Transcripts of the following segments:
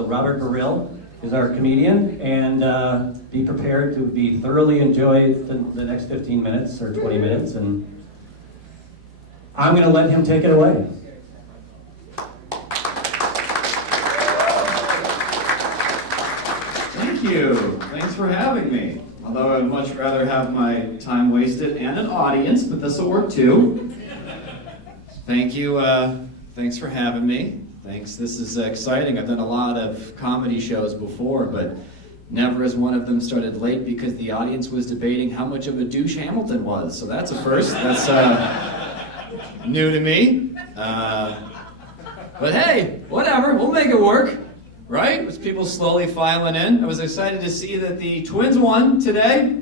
So Robert Baril is our comedian, and be prepared to be thoroughly enjoy the next 15 minutes or 20 minutes, and I'm going to let him take it away. Thank you. Thanks for having me. Although I'd much rather have my time wasted and an audience, but this will work too. Thank you. Thanks for having me. Thanks. This is exciting. I've done a lot of comedy shows before, but never has one of them started late because the audience was debating how much of a douche Hamilton was. So that's a first. That's new to me. But hey, whatever. We'll make it work. Right? With people slowly filing in. I was excited to see that the Twins won today,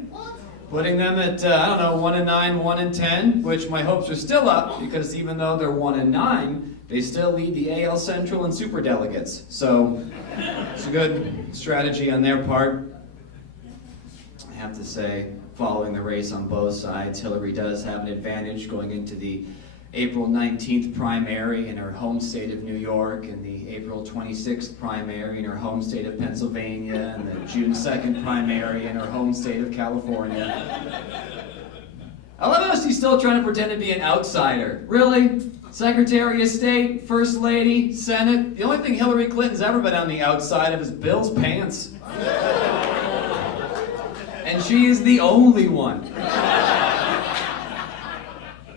putting them at, 1-9, 1-10, which my hopes are still up, because even though they're 1-9, they still lead the AL Central in superdelegates. So it's a good strategy on their part. I have to say, following the race on both sides, Hillary does have an advantage going into the April 19th primary in her home state of New York, and the April 26th primary in her home state of Pennsylvania, and the June 2nd primary in her home state of California. I love how she's still trying to pretend to be an outsider. Really? Secretary of State, First Lady, Senate. The only thing Hillary Clinton's ever been on the outside of is Bill's pants. And she is the only one.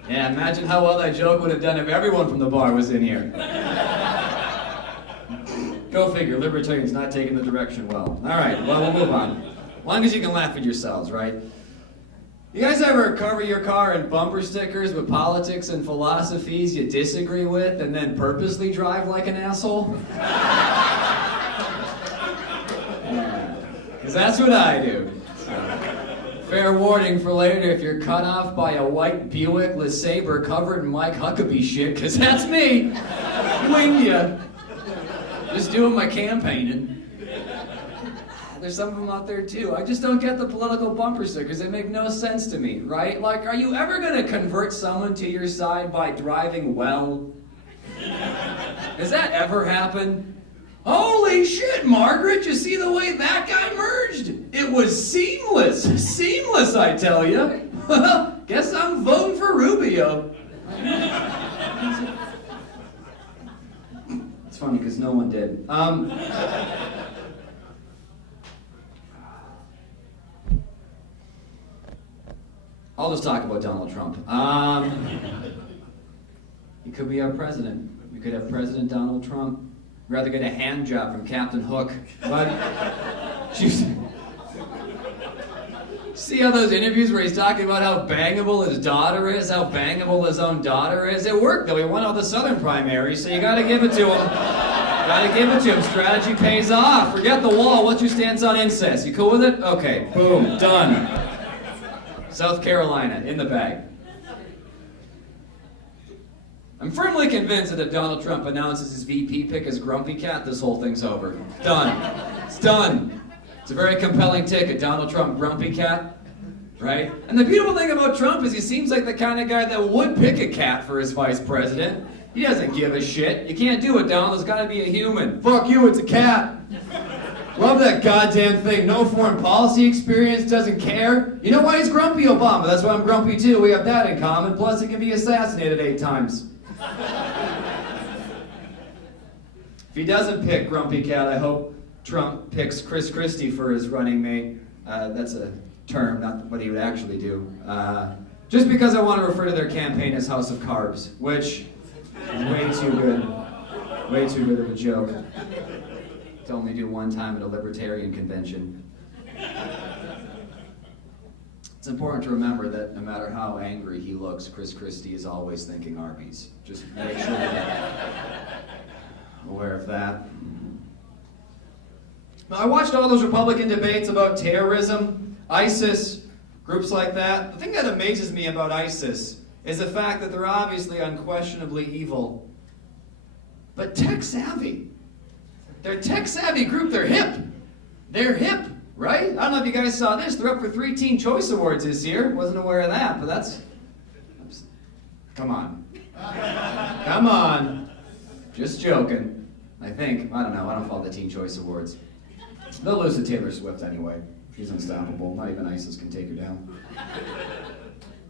Yeah, imagine how well that joke would have done if everyone from the bar was in here. Go figure, libertarians not taking the direction well. All right, well, we'll move on. As long as you can laugh at yourselves, right? You guys ever cover your car in bumper stickers with politics and philosophies you disagree with and then purposely drive like an asshole? Yeah, because that's what I do. Fair warning for later if you're cut off by a white Buick LeSabre covered in Mike Huckabee shit, because that's me. Winged ya. Just doing my campaigning. There's some of them out there too. I just don't get the political bumper stickers. They make no sense to me, right? Like, are you ever going to convert someone to your side by driving well? Does that ever happen? Holy shit, Margaret, you see the way that guy merged? It was seamless. Seamless, I tell you. Well, guess I'm voting for Rubio. It's funny because no one did. I'll just talk about Donald Trump. He could be our president. We could have President Donald Trump. Rather get a hand job from Captain Hook. But see how those interviews where he's talking about how bangable his daughter is, how bangable his own daughter is? It worked though. He won all the Southern primaries, so you gotta give it to him. Gotta give it to him. Strategy pays off. Forget the wall. What's your stance on incest? You cool with it? Okay, boom, done. South Carolina, in the bag. I'm firmly convinced that if Donald Trump announces his VP pick as Grumpy Cat, this whole thing's over. Done. It's done. It's a very compelling ticket. Donald Trump, Grumpy Cat, right? And the beautiful thing about Trump is he seems like the kind of guy that would pick a cat for his vice president. He doesn't give a shit. You can't do it, Donald. There's got to be a human. Fuck you, it's a cat. Love that goddamn thing. No foreign policy experience, doesn't care. You know why he's grumpy, Obama? That's why I'm grumpy too. We have that in common. Plus, he can be assassinated 8 times. If he doesn't pick Grumpy Cat, I hope Trump picks Chris Christie for his running mate. That's a term, not what he would actually do. Just because I want to refer to their campaign as House of Carbs, which is way too good. Way too good of a joke to only do one time at a libertarian convention. It's important to remember that no matter how angry he looks, Chris Christie is always thinking Arby's. Just make sure you're aware of that. Now, I watched all those Republican debates about terrorism, ISIS, groups like that. The thing that amazes me about ISIS is the fact that they're obviously unquestionably evil, but tech-savvy. They're a tech-savvy group. They're hip. They're hip. Right? I don't know if you guys saw this. They're up for 3 Teen Choice Awards this year. Wasn't aware of that, but that's... Come on. Come on. Just joking. I think. I don't know. I don't follow the Teen Choice Awards. They'll lose to Taylor Swift anyway. She's unstoppable. Not even ISIS can take her down.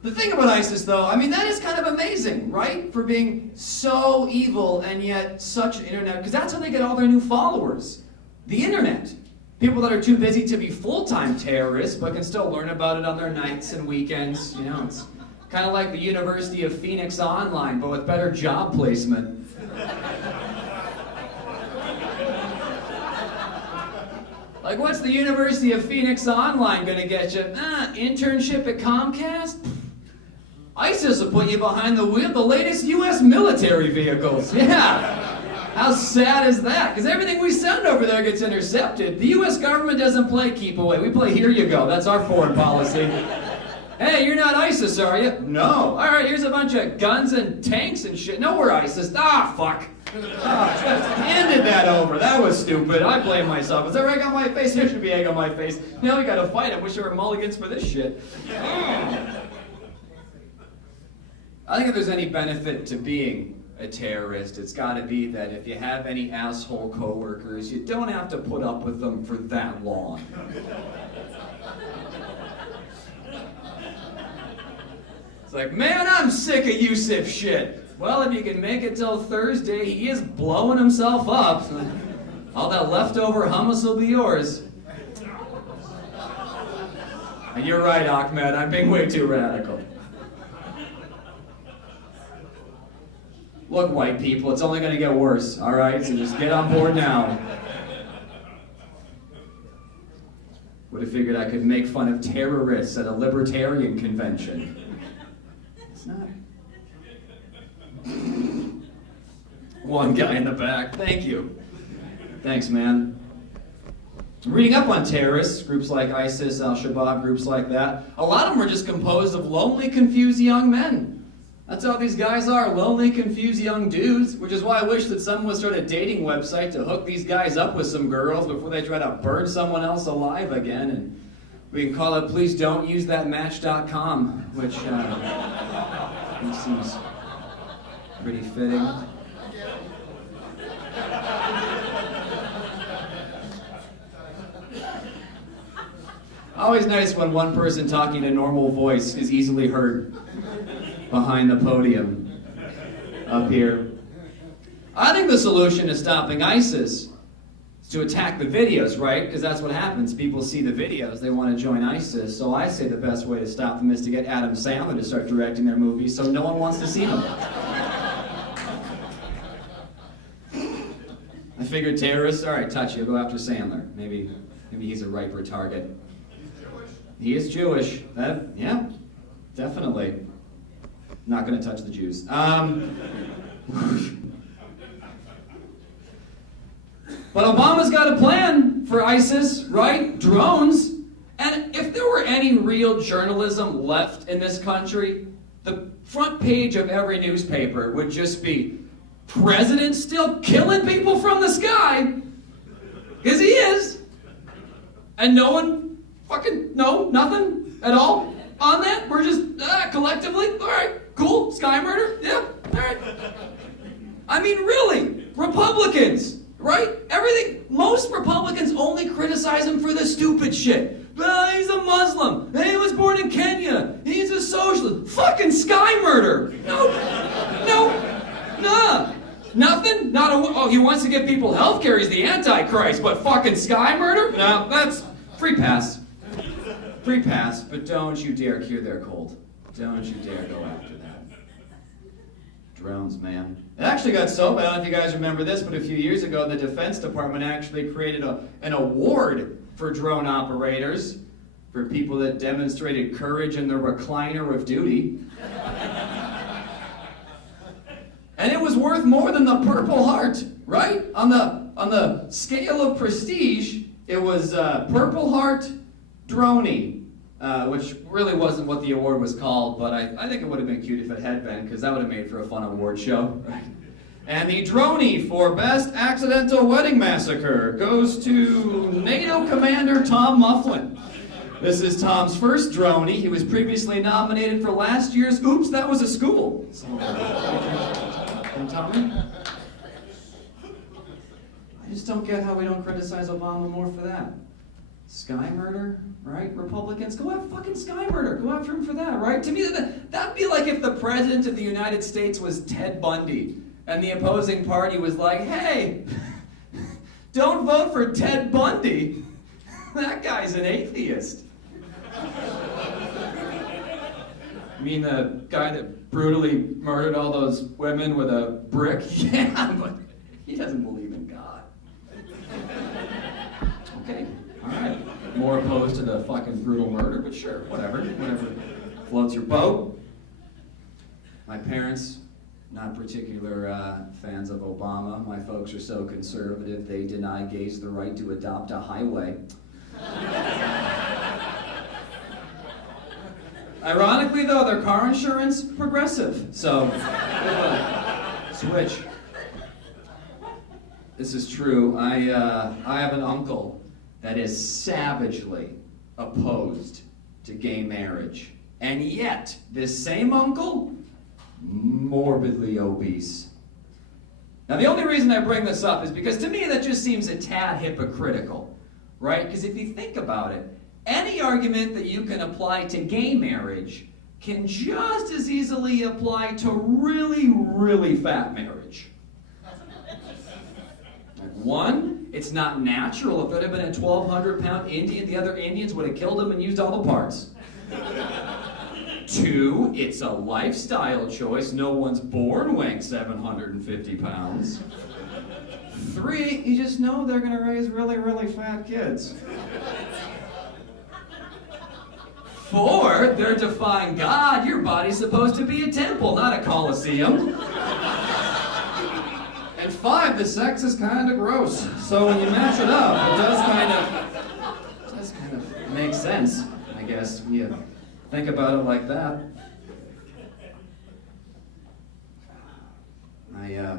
The thing about ISIS, though, I mean, that is kind of amazing, right? For being so evil and yet such an internet, because that's how they get all their new followers. The internet. People that are too busy to be full-time terrorists, but can still learn about it on their nights and weekends. You know, it's kind of like the University of Phoenix Online, but with better job placement. Like, what's the University of Phoenix Online gonna get you? Internship at Comcast? ISIS will put you behind the wheel of the latest US military vehicles. Yeah. How sad is that? Because everything we send over there gets intercepted. The US government doesn't play keep away. We play here you go. That's our foreign policy. Hey, you're not ISIS, are you? No. All right, here's a bunch of guns and tanks and shit. No, we're ISIS. Ah, fuck. Just handed that over. That was stupid. I blame myself. Is there egg on my face? There should be egg on my face. Now we gotta fight. I wish there were mulligans for this shit. I think if there's any benefit to being a terrorist, it's gotta be that if you have any asshole coworkers, you don't have to put up with them for that long. It's like, man, I'm sick of Yusuf shit. Well, if you can make it till Thursday, he is blowing himself up. All that leftover hummus will be yours. And you're right, Ahmed, I'm being way too radical. Look, white people, it's only gonna get worse, all right? So just get on board now. Would have figured I could make fun of terrorists at a libertarian convention. It's not. One guy in the back. Thank you. Thanks, man. Reading up on terrorists, groups like ISIS, Al-Shabaab, groups like that, a lot of them are just composed of lonely, confused young men. That's how these guys are, lonely, confused young dudes, which is why I wish that someone would start a dating website to hook these guys up with some girls before they try to burn someone else alive again. And we can call it Please Don't Use That Match.com, which seems pretty fitting. Always nice when one person talking a normal voice is easily heard behind the podium up here. I think the solution to stopping ISIS is to attack the videos, right? Because that's what happens. People see the videos, they want to join ISIS. So I say the best way to stop them is to get Adam Sandler to start directing their movies so no one wants to see them. I figured terrorists, all right, touch you, go after Sandler. Maybe he's a riper target. He is Jewish. Yeah, definitely. Not going to touch the Jews. But Obama's got a plan for ISIS, right? Drones. And if there were any real journalism left in this country, the front page of every newspaper would just be, President still killing people from the sky. Because he is. And no one nothing at all on that. We're just collectively, all right, cool, sky murder, yeah, all right. I mean, really, Republicans, right? Everything, most Republicans only criticize him for the stupid shit. He's a Muslim. He was born in Kenya. He's a socialist. Fucking sky murder. No, nah. Nothing? He wants to give people health care. He's the Antichrist. But fucking sky murder? No, that's free pass. Free pass, but don't you dare cure their cold. Don't you dare go after that. Drones, man. It actually got so bad, I don't know if you guys remember this, but a few years ago, the Defense Department actually created an award for drone operators for people that demonstrated courage in the recliner of duty. And it was worth more than the Purple Heart, right? On the scale of prestige, it was Purple Heart Droney, which really wasn't what the award was called, but I think it would have been cute if it had been, because that would have made for a fun award show. Right? And the Droney for Best Accidental Wedding Massacre goes to NATO Commander Tom Mufflin. This is Tom's first Droney. He was previously nominated for last year's Oops, That Was a School. So, and Tommy? just don't get how we don't criticize Obama more for that. Sky murder, right? Republicans, go after fucking Sky murder. Go after him for that, right? To me, that'd be like if the president of the United States was Ted Bundy, and the opposing party was like, hey, don't vote for Ted Bundy. That guy's an atheist. You mean the guy that brutally murdered all those women with a brick? Yeah, but he doesn't believe in God. Okay, all right. More opposed to the fucking brutal murder, but sure, whatever floats your boat. My parents, not particular fans of Obama. My folks are so conservative, they deny gays the right to adopt a highway. Ironically, though, their car insurance, progressive. So, switch. This is true. I have an uncle that is savagely opposed to gay marriage. And yet, this same uncle, morbidly obese. Now, the only reason I bring this up is because to me that just seems a tad hypocritical, right? Because if you think about it, any argument that you can apply to gay marriage can just as easily apply to really, really fat marriage. One, it's not natural. If it had been a 1,200-pound Indian, the other Indians would have killed him and used all the parts. Two, it's a lifestyle choice. No one's born weighing 750 pounds. Three, you just know they're going to raise really, really fat kids. Four, they're defying God. Your body's supposed to be a temple, not a coliseum. And five, the sex is kind of gross. So when you match it up, it does kind of make sense, I guess, when you think about it like that. I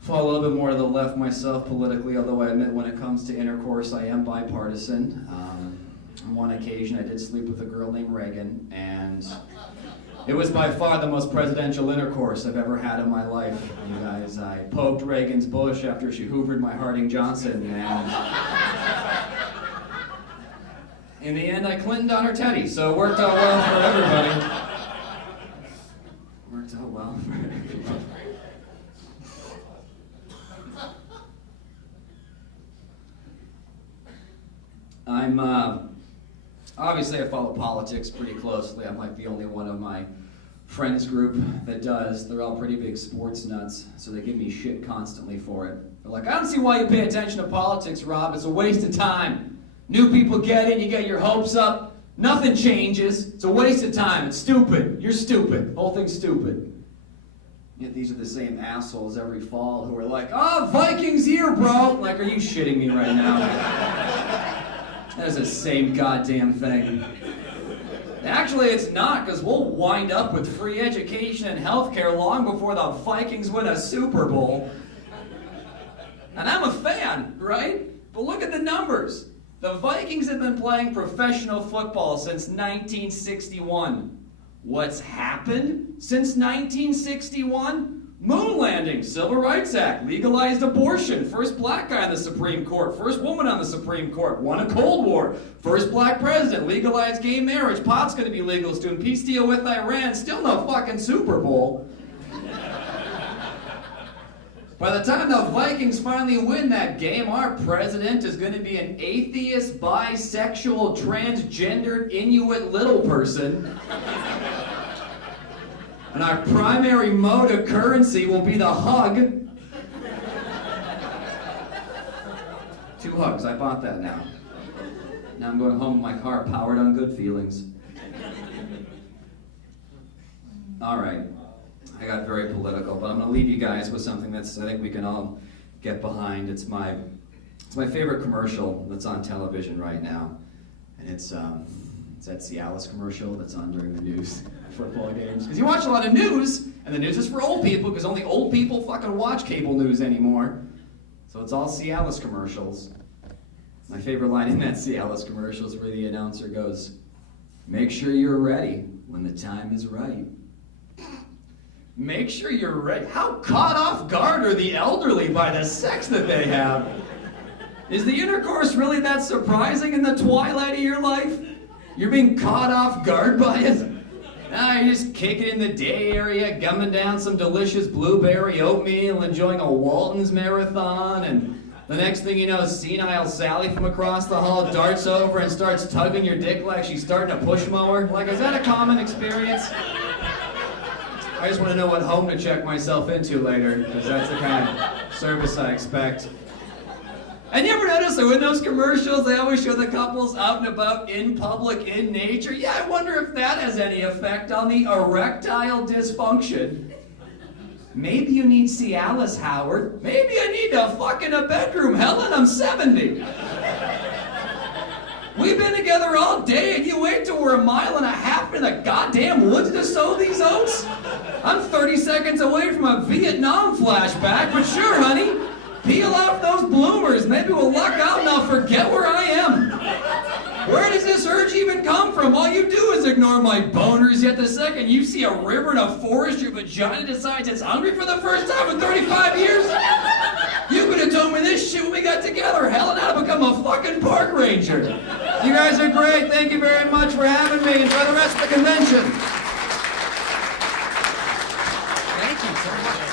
fall a little bit more to the left myself politically, although I admit when it comes to intercourse, I am bipartisan. On one occasion, I did sleep with a girl named Reagan, and it was by far the most presidential intercourse I've ever had in my life. You guys, I poked Reagan's bush after she hoovered my Harding Johnson, and in the end, I Clintoned on her teddy, so it worked out well for everybody. Worked out well for everybody. Obviously I follow politics pretty closely. I'm like the only one of my friends group that does. They're all pretty big sports nuts, so they give me shit constantly for it. They're like, I don't see why you pay attention to politics, Rob. It's a waste of time. New people get in, you get your hopes up, nothing changes. It's a waste of time. It's stupid. You're stupid. The whole thing's stupid. Yet these are the same assholes every fall who are like, oh, Vikings here, bro. Like, are you shitting me right now? That's the same goddamn thing. Actually, it's not, because we'll wind up with free education and healthcare long before the Vikings win a Super Bowl. And I'm a fan, right? But look at the numbers. The Vikings have been playing professional football since 1961. What's happened since 1961? Moon landing, Civil Rights Act, legalized abortion, first black guy on the Supreme Court, first woman on the Supreme Court, won a Cold War, first black president, legalized gay marriage, pot's gonna be legal soon, peace deal with Iran, still no fucking Super Bowl. By the time the Vikings finally win that game, our president is gonna be an atheist, bisexual, transgendered, Inuit little person. And our primary mode of currency will be the hug. 2 hugs, I bought that now. Now I'm going home with my car powered on good feelings. All right, I got very political, but I'm gonna leave you guys with something that's I think we can all get behind. It's my favorite commercial that's on television right now. And it's that Cialis commercial that's on during the news football games. Because you watch a lot of news, and the news is for old people, because only old people fucking watch cable news anymore. So it's all Cialis commercials. My favorite line in that Cialis commercial is where the announcer goes, "Make sure you're ready when the time is right." make sure you're ready. How caught off guard are the elderly by the sex that they have? Is the intercourse really that surprising in the twilight of your life? You're being caught off guard by it? Nah, you're just kicking in the day area, gumming down some delicious blueberry oatmeal, enjoying a Walton's marathon, and the next thing you know, senile Sally from across the hall darts over and starts tugging your dick like she's starting a push mower. Like, is that a common experience? I just want to know what home to check myself into later, because that's the kind of service I expect. And you ever notice that in those commercials, they always show the couples out and about in public, in nature? Yeah, I wonder if that has any effect on the erectile dysfunction. Maybe you need Cialis, Howard. Maybe I need to fuck in a bedroom. Helen, I'm 70. We've been together all day, and you wait till we're 1.5 miles in the goddamn woods to sow these oats? I'm 30 seconds away from a Vietnam flashback, but sure, honey. Peel off those bloomers. Maybe we'll luck out and I'll forget where I am. Where does this urge even come from? All you do is ignore my boners, yet the second you see a river and a forest, your vagina decides it's hungry for the first time in 35 years? You could have told me this shit when we got together. Helen, I'd become a fucking park ranger. You guys are great. Thank you very much for having me. Enjoy the rest of the convention. Thank you so much.